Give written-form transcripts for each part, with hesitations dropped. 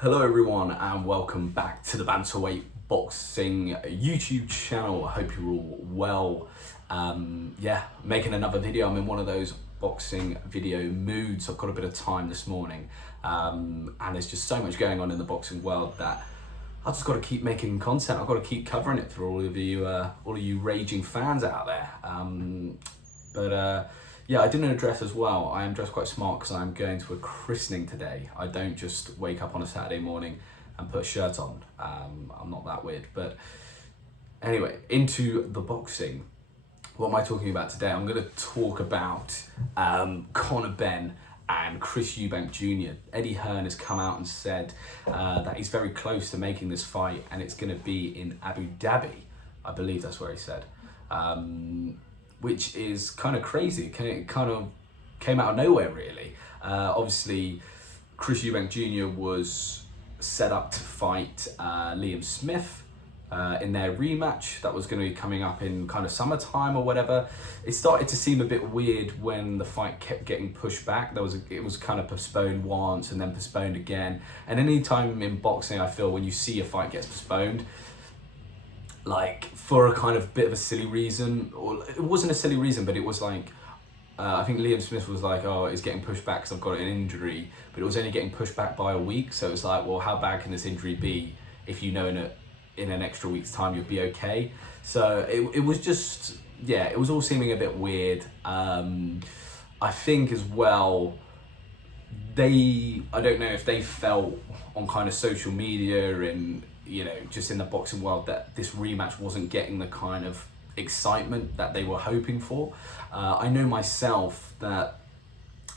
Hello everyone and welcome back to the Bantamweight Boxing YouTube channel. I hope you're all well. Making another video. I'm in one of those boxing video moods. I've got a bit of time this morning and there's just so much going on in the boxing world that I've just got to keep making content. I've got to keep covering it for all of you raging fans out there. I didn't address as well. I am dressed quite smart because I'm going to a christening today. I don't just wake up on a Saturday morning and put a shirt on. I'm not that weird. But anyway, into the boxing. What am I talking about today? I'm going to talk about Conor Benn and Chris Eubank Jr. Eddie Hearn has come out and said that he's very close to making this fight, and it's going to be in Abu Dhabi. I believe that's where he said. Which is kind of crazy. It kind of came out of nowhere, really. Obviously, Chris Eubank Jr. was set up to fight Liam Smith in their rematch that was going to be coming up in kind of summertime or whatever. It started to seem a bit weird when the fight kept getting pushed back. It was kind of postponed once and then postponed again. And any time in boxing, I feel when you see a fight gets postponed, like for a kind of bit of a silly reason, or it wasn't a silly reason, but it was like, I think Liam Smith was like, oh, it's getting pushed back because I've got an injury, but it was only getting pushed back by a week. So it's like, well, how bad can this injury be if you know in an extra week's time you'll be okay? So it was just, it was all seeming a bit weird. I think as well, I don't know if they felt on kind of social media and, just in the boxing world that this rematch wasn't getting the kind of excitement that they were hoping for. I know myself that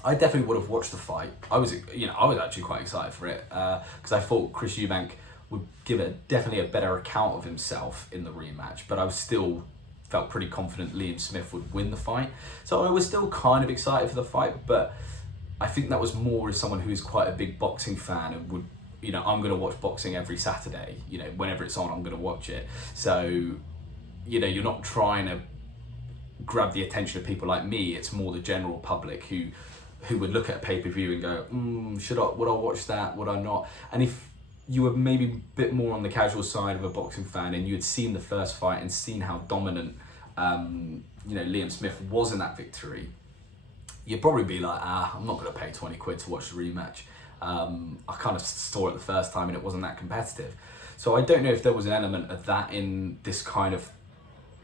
I definitely would have watched the fight. I was actually quite excited for it because I thought Chris Eubank would give definitely a better account of himself in the rematch, but I was still felt pretty confident Liam Smith would win the fight. So I was still kind of excited for the fight, but I think that was more as someone who is quite a big boxing fan and would, I'm going to watch boxing every Saturday, whenever it's on, I'm going to watch it. So, you're not trying to grab the attention of people like me. It's more the general public who would look at a pay-per-view and go, would I watch that? Would I not? And if you were maybe a bit more on the casual side of a boxing fan and you had seen the first fight and seen how dominant, Liam Smith was in that victory, you'd probably be like, I'm not going to pay 20 quid to watch the rematch. I kind of saw it the first time and it wasn't that competitive. So I don't know if there was an element of that in this kind of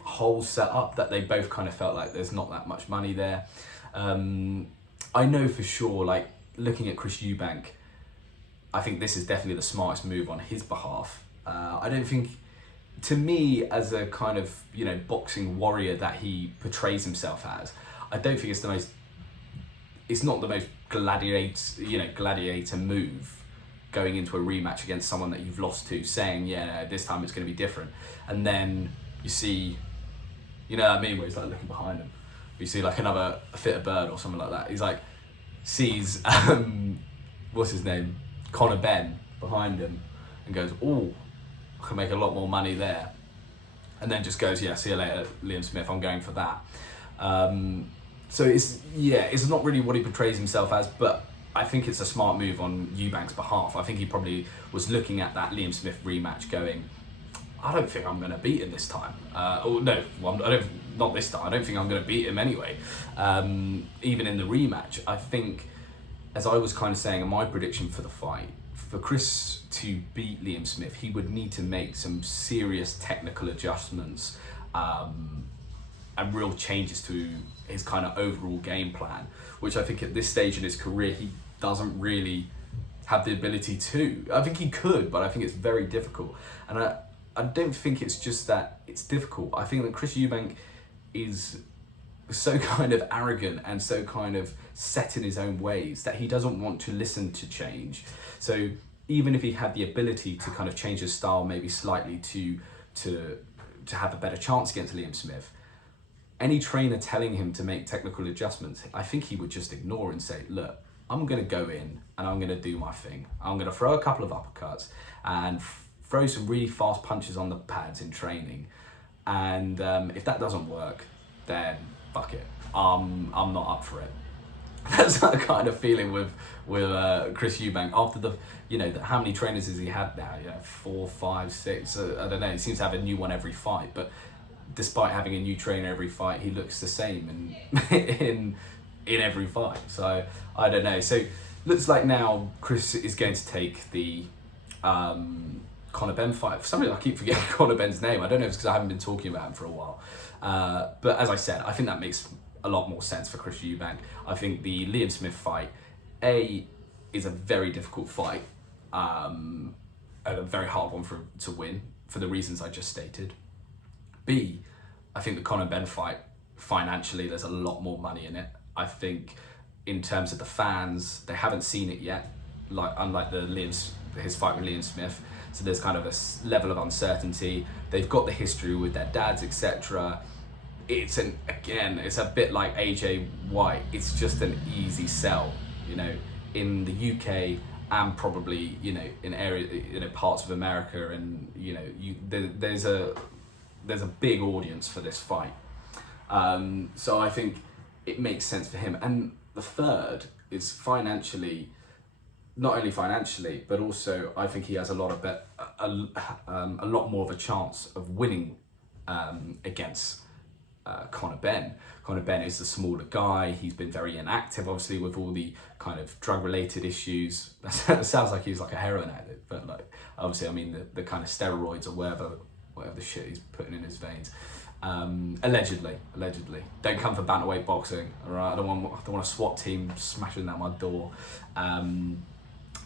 whole setup, that they both kind of felt like there's not that much money there. I know for sure, like looking at Chris Eubank, I think this is definitely the smartest move on his behalf. I don't think, to me, as a kind of, boxing warrior that he portrays himself as, I don't think it's not the most gladiator move going into a rematch against someone that you've lost to, saying, this time it's going to be different. And then you see, what I mean, where he's like looking behind him. You see like a fitter bird or something like that. He's like, sees, what's his name? Conor Benn behind him and goes, oh, I can make a lot more money there. And then just goes, see you later, Liam Smith, I'm going for that. So it's not really what he portrays himself as, but I think it's a smart move on Eubank's behalf. I think he probably was looking at that Liam Smith rematch going, I don't think I'm going to beat him this time. Not this time. I don't think I'm going to beat him anyway. Even in the rematch, I think, as I was kind of saying in my prediction for the fight, for Chris to beat Liam Smith, he would need to make some serious technical adjustments and real changes to his kind of overall game plan, which I think at this stage in his career, he doesn't really have the ability to. I think he could, but I think it's very difficult. And I don't think it's just that it's difficult. I think that Chris Eubank is so kind of arrogant and so kind of set in his own ways that he doesn't want to listen to change. So even if he had the ability to kind of change his style maybe slightly to have a better chance against Liam Smith, any trainer telling him to make technical adjustments, I think he would just ignore and say, look, I'm going to go in and I'm going to do my thing. I'm going to throw a couple of uppercuts and throw some really fast punches on the pads in training. And if that doesn't work, then fuck it. I'm not up for it. That's that kind of feeling with Chris Eubank after how many trainers has he had now? 4, 5, 6. I don't know. He seems to have a new one every fight, but despite having a new trainer every fight, he looks the same in every fight. So I don't know. So looks like now Chris is going to take the Conor Benn fight. For some reason I keep forgetting Conor Benn's name. I don't know if it's because I haven't been talking about him for a while. But as I said, I think that makes a lot more sense for Chris Eubank. I think the Liam Smith fight, is a very difficult fight, and a very hard one to win for the reasons I just stated. B, I think the Conor Benn fight, financially, there's a lot more money in it. I think in terms of the fans, they haven't seen it yet, unlike his fight with Liam Smith. So there's kind of a level of uncertainty. They've got the history with their dads, etc. It's a bit like AJ White. It's just an easy sell, in the UK and probably in parts of America, and there's a big audience for this fight. So I think it makes sense for him. And the third is financially, not only financially, but also I think he has a lot more of a chance of winning against Conor Benn. Conor Benn is the smaller guy. He's been very inactive, obviously, with all the kind of drug-related issues. That sounds like he's like a heroin addict, but obviously, I mean the kind of steroids or whatever the shit he's putting in his veins. Allegedly. Don't come for bantamweight boxing, all right? I don't want a SWAT team smashing down my door.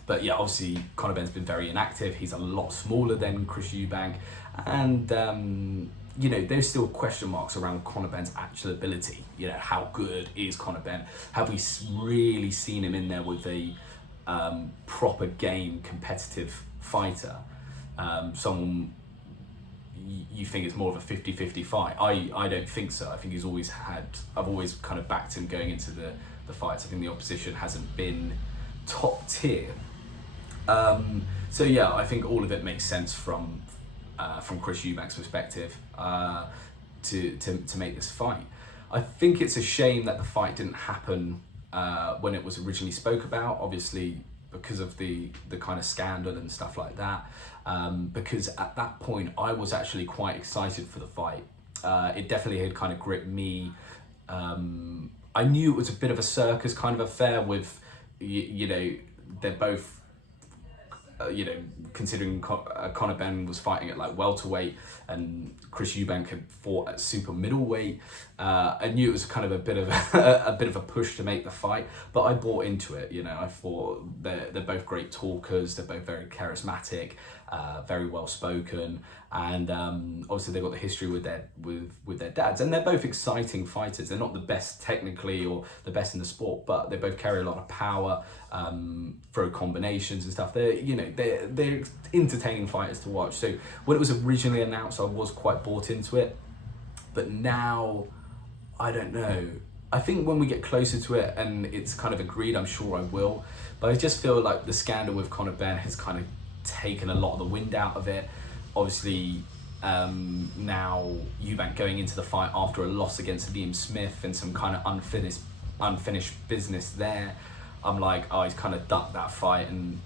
But yeah, obviously Conor Benn's been very inactive. He's a lot smaller than Chris Eubank, and there's still question marks around Conor Benn's actual ability. How good is Conor Benn? Have we really seen him in there with a proper game competitive fighter? Someone you think it's more of a 50-50 fight? I don't think so. I think I've always kind of backed him going into the fights. I think the opposition hasn't been top tier. So yeah, I think all of it makes sense from Chris Eubank's perspective to make this fight. I think it's a shame that the fight didn't happen when it was originally spoke about, obviously because of the kind of scandal and stuff like that. Because at that point I was actually quite excited for the fight. It definitely had kind of gripped me. I knew it was a bit of a circus kind of affair with, they're both, considering Conor Benn was fighting at like welterweight and Chris Eubank had fought at super middleweight. I knew it was kind of a bit of a push to make the fight, but I bought into it. I thought they're both great talkers. They're both very charismatic, very well spoken, and obviously they've got the history with their dads, and they're both exciting fighters. They're not the best technically or the best in the sport, but they both carry a lot of power, throw combinations and stuff. They're entertaining fighters to watch. So when it was originally announced, I was quite bought into it, but now I don't know. I think when we get closer to it and it's kind of agreed, I'm sure I will. But I just feel like the scandal with Conor Benn has kind of taken a lot of the wind out of it. Obviously, now Eubank going into the fight after a loss against Liam Smith and some kind of unfinished business there. I'm like, oh, he's kind of ducked that fight and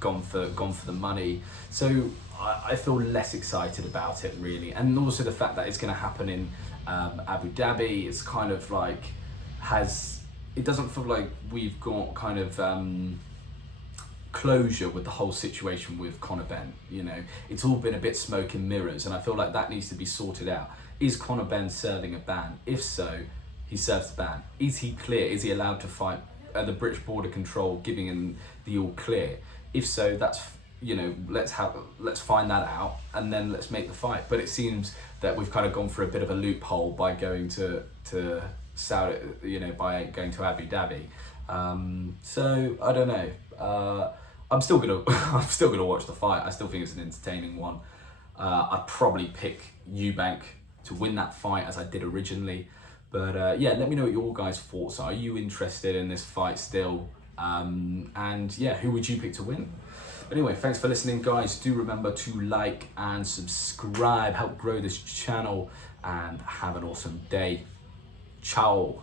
gone for the money. So I feel less excited about it really, and also the fact that it's going to happen in Abu Dhabi. It's kind of like it doesn't feel like we've got kind of closure with the whole situation with Conor Benn. It's all been a bit smoke and mirrors, and I feel like that needs to be sorted out. Is Conor Benn serving a ban? If so, he serves the ban. Is he clear? Is he allowed to fight at the British Border Control giving him the all clear? If so, that's let's find that out and then let's make the fight. But it seems that we've kind of gone for a bit of a loophole by going to Saudi, by going to Abu Dhabi. So I don't know. I'm still gonna watch the fight. I still think it's an entertaining one. I'd probably pick Eubank to win that fight as I did originally. But yeah, let me know what your guys' thoughts are. Are you interested in this fight still? And yeah, who would you pick to win? Anyway, thanks for listening, guys. Do remember to like and subscribe, help grow this channel, and have an awesome day. Ciao.